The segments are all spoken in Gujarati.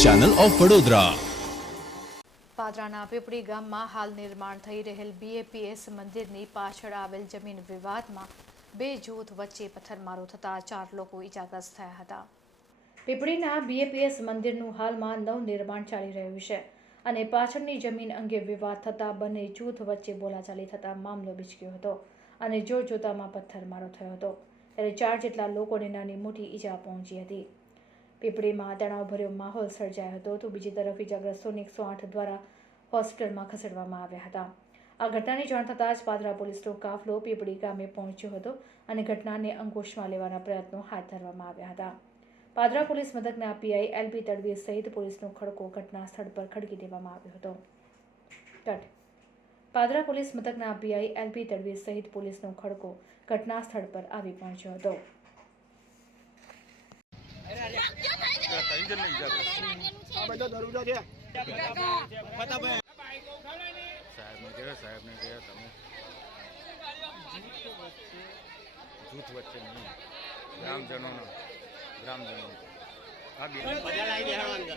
ચેનલ ઓફ વડોદરા પાદરાના પીપળી ગામમાં હાલ નિર્માણ થઈ રહેલ બીએપીએસ મંદિરની પાછળ આવેલ જમીન વિવાદમાં બે જૂથ વચ્ચે પથ્થરમારો થતાં ચાર લોકો ઈજાગ્રસ્ત થયા હતા. પીપળીના બીએપીએસ મંદિરનું હાલમાં નવનિર્માણ ચાલી રહ્યું છે અને પાછળની જમીન અંગે વિવાદ થતાં બંને જૂથ વચ્ચે બોલાચાલી થતાં મામલો બીચક્યો હતો અને જોતજોતામાં પથ્થરમારો થયો હતો. ત્યારે ચાર જેટલા લોકોને નાની મોટી ઈજા પહોંચી હતી. પીપળીમાં તણાવભર્યો માહોલ સર્જાયો હતો તો બીજી તરફ ઇજાગ્રસ્તોને એકસો આઠ દ્વારા હોસ્પિટલમાં ખસેડવામાં આવ્યા હતા. આ ઘટનાની જાણ થતાં જ પાદરા પોલીસનો કાફલો પીપળી ગામે પહોંચ્યો હતો અને ઘટનાને અંકુશમાં લેવાના પ્રયત્નો હાથ ધરવામાં આવ્યા હતા. પાદરા પોલીસ મથકના પીઆઈ એલબી તડવી સહિત પોલીસનો ખડકો ઘટના સ્થળ પર ખડકી દેવામાં આવ્યો હતો. કટ. પાદરા પોલીસ મથકના પીઆઈ એલબી તડવી સહિત પોલીસનો ખડકો ઘટના સ્થળ પર આવી પહોંચ્યો હતો. આ બધા દરુજા છે. સાહેબને કહ્યો સાહેબને કહ્યો તમે. જૂથ વચ્ચે નહીં. ગ્રામજનોનો ગ્રામજનો હા બે બધા લાવી બેહાડો અંદર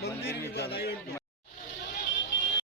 મંદિરની